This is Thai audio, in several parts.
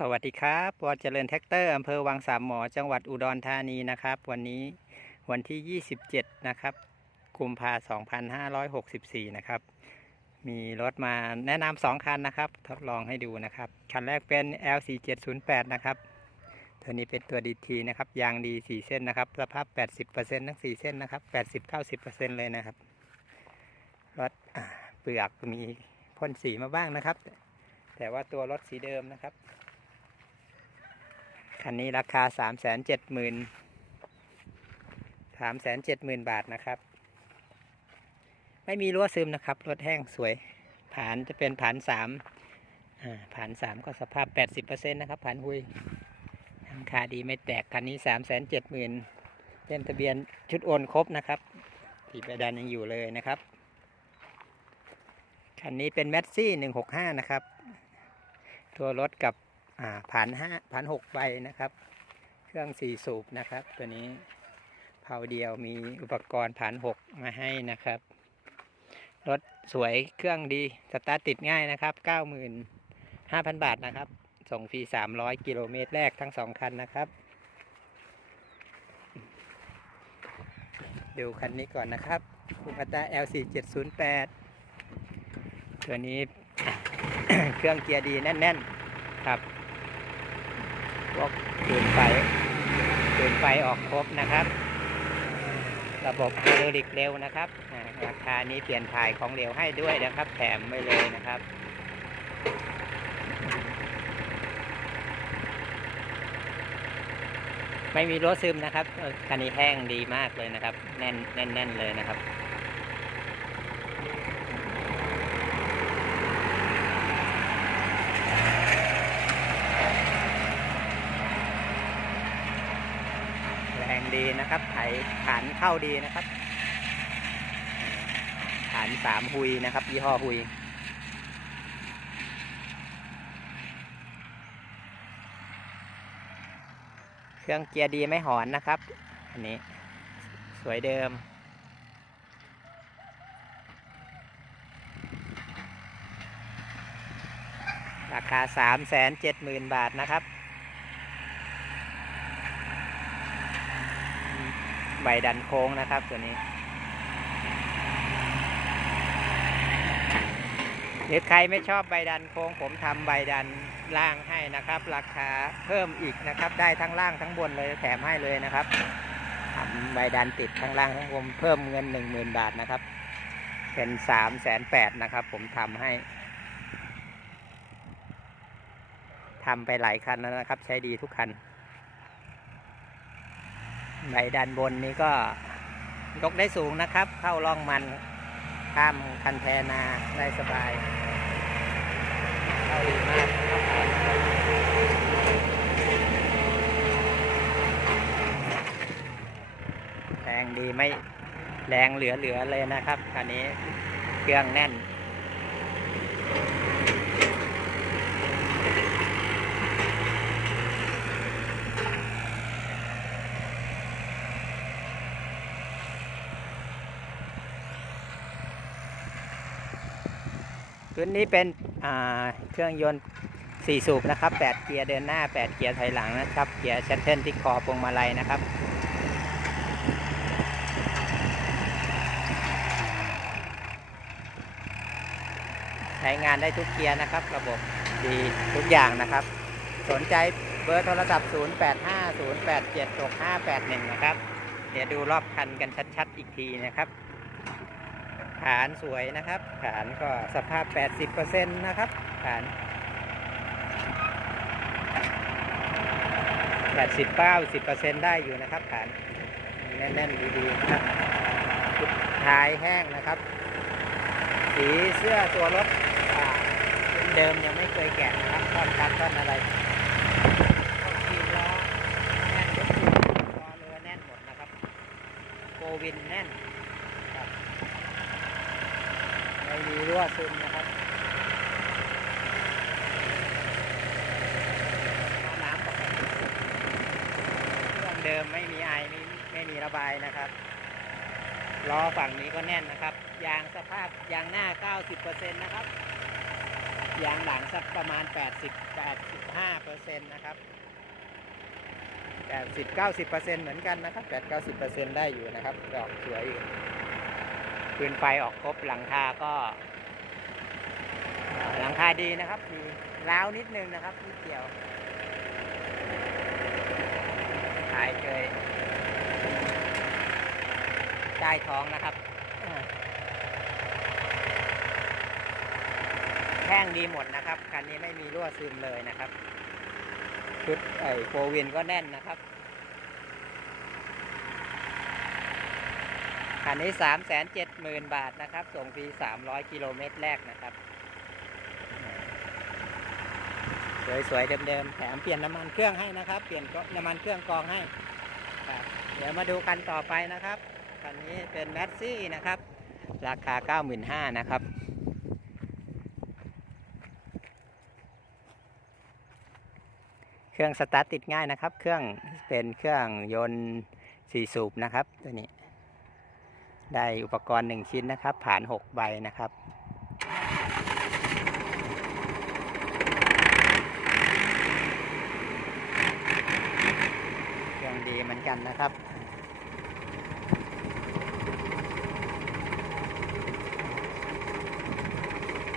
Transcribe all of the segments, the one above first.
สวัสดีครับวอเจริญแท็กเตอร์อำเภอวังสามหมอจังหวัดอุดรธานีนะครับ วันนี้วันที่ 27 นะครับกุมภา2564 นะครับ มีรถมาแนะนำสองคันนะครับ ทดลองให้ดูนะครับ คันแรกเป็น L4708 นะครับตัวนี้เป็นตัว DT นะครับ ยางดี 4 เส้นนะครับ สภาพ 80%ทั้ง 4 เส้นนะครับ 80-90%เลยนะครับ รถเปลือกมีพ่นสีมาบ้างนะครับแต่ว่าตัวรถสีเดิมนะครับ คันนี้ราคาสามแสนเจ็ดหมื่นสามแสนเจ็ดหมื่นบาทนะครับ ไม่มีรั้วซึมนะครับ รถแห้งสวย ผานจะเป็นผานสามผานสามก็สภาพแปดสิบเปอร์เซ็นต์นะครับ ผานหุยราคาดีไม่แตก คันนี้สามแสนเจ็ดหมื่นเล่มทะเบียนชุดโอนครบนะครับที่ใบดันยังอยู่เลยนะครับ คันนี้เป็นแมสซี่หนึ่งหกห้านะครับ ตัวรถกับ ผ่านห้าผ่านหกใบนะครับ เครื่องสี่สูบนะครับ ตัวนี้เผาเดียวมีอุปกรณ์ผ่านหกมาให้นะครับ รถสวยเครื่องดีสตาร์ทติดง่ายนะครับเก้าหมื่นห้าพันบาทนะครับ ส่งฟรีสามร้อยกิโลเมตรแรกทั้งสองคันนะครับ ดูคันนี้ก่อนนะครับคูปต้า L4 708 ตัวนี้เครื่องเกียร์ดีแน่น ๆ ครับ พวกปืนไฟปืนไฟออกครบนะครับ ระบบไฮดรอลิกเร็วนะครับอ่าราคานี้เปลี่ยนถ่ายของเหลวให้ด้วยนะครับ แถมไปเลยนะครับไม่มีรั้วซึมนะครับคันนี้แห้งดีมากเลยนะครับ แน่นแน่นแน่นเลยนะครับ รงดีนะครับ ไถฐานเข้าดีนะครับฐานสามหุยนะครับ ยี่ห้อหุยเครื่องเกียร์ดีไม่หอนนะครับ อันนี้สวยเดิม ราคาสามแสนเจ็ดหมื่นบาทนะครับ ใบดันโค้งนะครับตัวนี้หรือใครไม่ชอบใบดันโค้ง ผมทำใบดันล่างให้นะครับ ราคาเพิ่มอีกนะครับ ได้ทั้งล่างทั้งบนเลยแถมให้เลยนะครับทำใบดันติดทั้งล่างทั้งบนเพิ่มเงินหนึ่งหมื่นบาทนะครับ เป็นสามแสนแปดนะครับ ผมทำให้ทำไปหลายคันแล้วนะครับ ใช้ดีทุกคัน ใบด้านบนนี้ก็ยกได้สูงนะครับ เข้าร่องมันข้ามคันแทนาได้สบาย เข้าดีมากแรงดีไม่แรงเหลือๆเลยนะครับคันนี้เครื่องแน่น ตัวนี้เป็นเครื่องยนต์4 สูบนะครับ 8 เกียร์เดินหน้า 8 เกียร์ถอยหลังนะครับ เกียร์ชัตเทิลที่คอพวงมาลัยนะครับ ใช้งานได้ทุกเกียร์นะครับ ระบบดีทุกอย่างนะครับ สนใจเบอร์โทรศัพท์ 0850876581 นะครับ เดี๋ยวดูรอบคันกันชัดๆ อีกทีนะครับ ฐานสวยนะครับ ฐานก็สภาพ 80%นะครับ ฐาน 80 90%ได้อยู่นะครับ ฐาน แน่นๆดีๆนะครับท้ายแห้งนะครับ สีเสื้อตัวรถเดิมยังไม่เคยแกะนะครับต้อนคัดต้อนอะไรทีมล้อแน่นยกล้อเรือแน่นหมดนะครับโกวินแน่นครับ ไมีรั่วซึมนะครับน้ำปกติเครื่องเดิมไม่มีไอไม่ไม่มีระบายนะครับล้อฝั่งนี้ก็แน่นนะครับ ยางสภาพยางหน้า 90%นะครับ ยางหลังสักประมาณ 80 85เปอร์เซ็นต์นะครับ80 90เปอร์เซ็นต์เหมือนกันนะครับ 8 90เปอร์เซ็นต์ได้อยู่นะครับดอกสวยอยู่ คืนไฟออกครบหลังคาก็ หลังคาดีนะครับมีร้าวนิดนึงนะครับนิดเดียวท้ายเคยใต้ท้องนะครับแท่งดีหมดนะครับคันนี้ไม่มีรั่วซึมเลยนะครับ ชุดไอ้โฟวินก็แน่นนะครับคันนี้สามแสนเจ็ด หมื่นบาทนะครับ ส่งฟรีสามร้อยกิโลเมตรแรกนะครับ สวยๆเดิมๆแถมเปลี่ยนน้ำมันเครื่องให้นะครับ เปลี่ยนน้ำมันเครื่องกองให้ครับเดี๋ยวมาดูคันต่อไปนะครับคันนี้เป็นแมสซี่นะครับ ราคา 95,000นะครับเครื่องสตาร์ทติดง่ายนะครับ เครื่องเป็นเครื่องยนต์สี่สูบนะครับตัวนี้ ได้อุปกรณ์ 1 ชิ้นนะครับ ผ่าน 6 ใบนะครับ เครื่องดีเหมือนกันนะครับ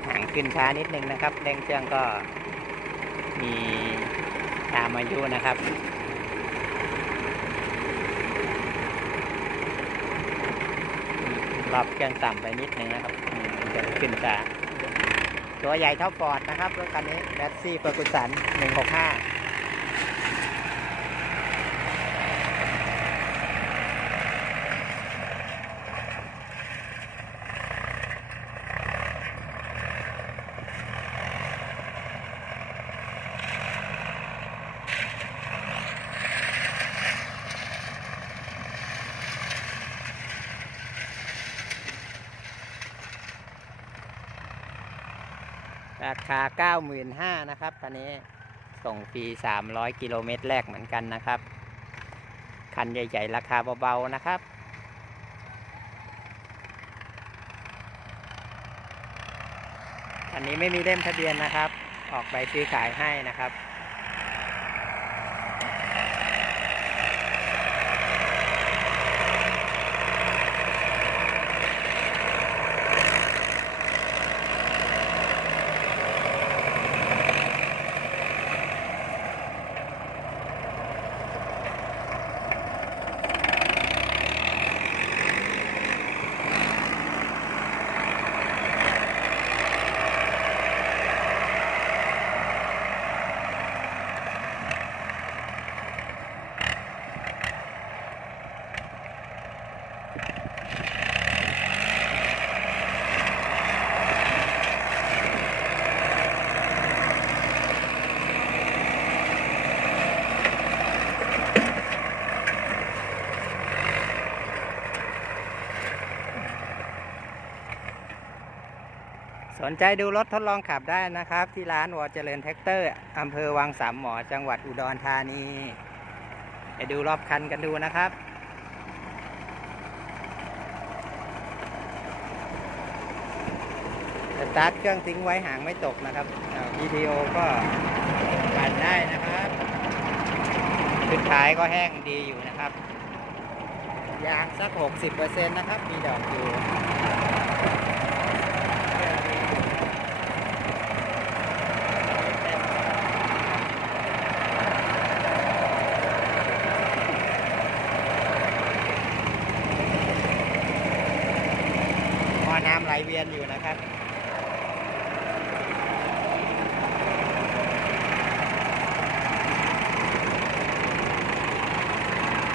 ห่างขึ้นช้านิดนึงนะครับเร่งเครื่องก็มีตามอายุนะครับ รับเครื่องต่ำไปนิดนึงนะครับมันจะขึ้นช้าตัวใหญ่เท่าฟอร์ดนะครับรถคันนี้แบตซี่เฟอร์กุสัน165 ราคา 95,000นะครับตอนนี้ส่งฟรี300 กิโลเมตรแรกเหมือนกันนะครับ คันใหญ่ ๆ ราคาเบาๆนะครับอันนี้ไม่มีเล่มทะเบียนนะครับ ออกใบซื้อขายให้นะครับ นใจดูรถทดลองขับได้นะครับ ที่ร้านวอเจริญแท็กเตอร์อำเภอวังสามหมอจังหวัดอุดรธานี ไปดูรอบคันกันดูนะครับสตาร์ทเครื่องทิ้งไว้หางไม่ตกนะครับวิดีโอก็ปั่นได้นะครับชุดท้ายก็แห้งดีอยู่นะครับ ยางสัก 60%นะครับ มีดอกอยู่ หม้อน้ำไหลเวียนอยู่นะครับ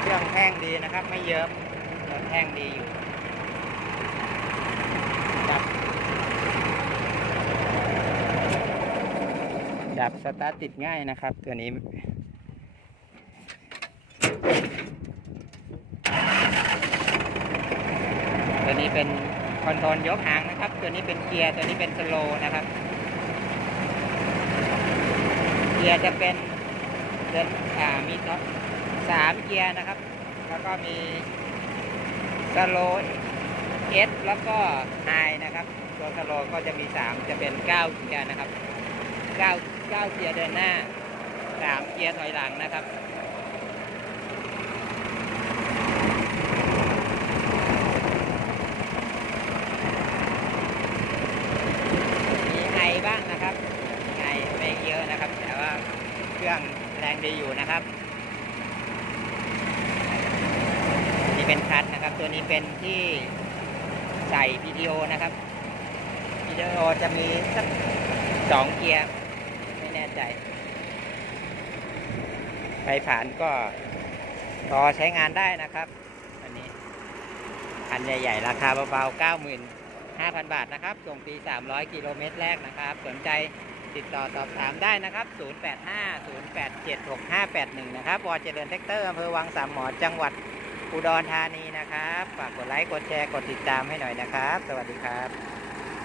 เครื่องแห้งดีนะครับ ไม่เยิ้มเครื่อแห้งดีอยู่ดับดับสตาร์ทติดง่ายนะครับ ตัวนี้ตัวนี้เป็นคอนโทรลยกหางนะครับ ตัวนี้เป็นเกียร์ตัวนี้เป็นสโลนะครับเกียร์จะเป็นเดินอ่ามีท็อปสามเกียร์นะครับ แล้วก็มีสโลเอสแล้วก็ไฮนะครับ ตัวสโลก็จะมีสามจะเป็นเก้าเกียร์นะครับเก้าเก้าเกียร์เดินหน้าสามเกียร์ถอยหลังนะครับบ้างนะครับไอไม่เยอะนะครับ แต่ว่าเครื่องแรงดีอยู่นะครับ นี่ เป็นคัทนะครับ ตัวนี้เป็นที่ใส่ PTO นะครับ PTO จะมีสักสองเกียร์ไม่แน่ใจ ไปผ่านก็รอใช้งานได้นะครับ อันนี้คันใหญ่ ๆ ราคาเบาๆ 95,000 บาทนะครับ ส่งฟรี300 กิโลเมตรแรกนะครับ สนใจติดต่อสอบถามได้นะครับ 0850876581 นะครับวอเจริญแท็กเตอร์อำเภอวังสามหมอจังหวัด อุดรธานีนะครับ ฝากกดไลค์ กดแชร์ กดติดตามให้หน่อยนะครับ สวัสดีครับ